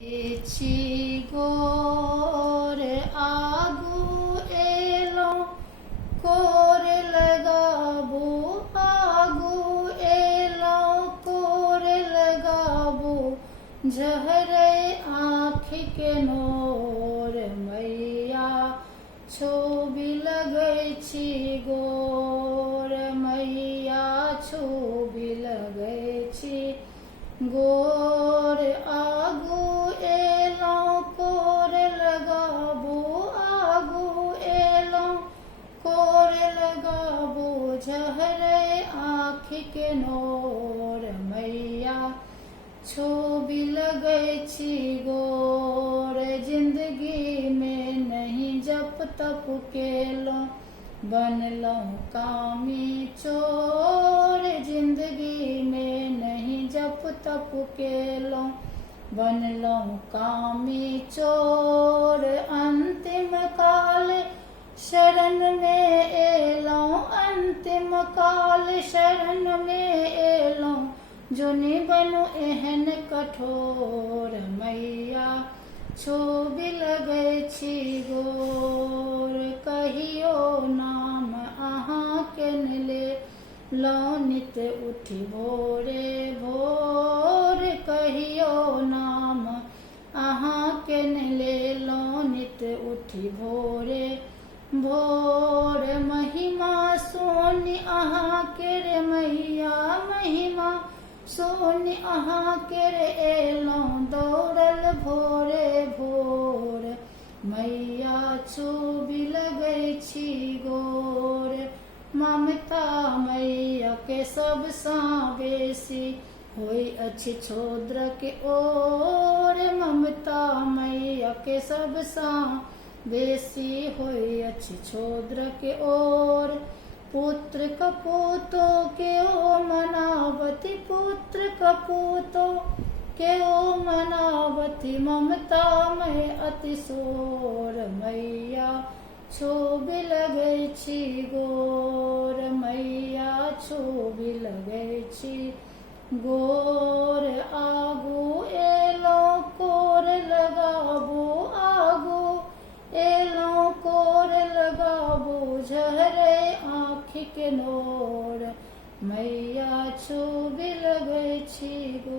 छी गोर आगू एलो कोर लगाबू आगू एलो कोर लगाबू जहरे आँख के नोर मैया छोबी लगै छी गोर मैया छोबी लगै छी गोर आगू एलो कोर लगाबू आगू एलो कोर लगाबू झहरे आँख के नोर मैया छोबी लगै छी गोर जिंदगी में नहीं जप तप केलो बनलो कामी चोर जिंदगी में नहीं जप तप केलो बनलो कामी चोर अंतिम काल शरण में एलो अंतिम काल शरण में एलो जोनी बनु एहन कठोर मैया छोबी लगै छी गोर कहियो नाम अहाँ के ले लो नित उठी भोरे भोर कहियो नाम अहाँ के ले लो नित उठी भोरे भोर महिमा सोनी अहाँ के रे मैया महिमा सोनी अहाँ के रे एलो दौड़ल भोरे भोर मैया छोबी लगै छी गोर ममता मैया के सबसँ बेसी होई अछि छोद्र के ओर ममता मैया के सबसँ बेसी होई अछि छोद्र के ओर पुत्र कपूतो के ओ मनावती पुत्र कपूतो के ओ मनावती ममता में अतिशोर मैया छोबी लगै छी गोर मैया छोबी लगै छी गोर आगू एलो कोर लगाबू आगू एलो कोर लगाबू झहरे आँख के नोर मैया छोबी लगै छी गोर।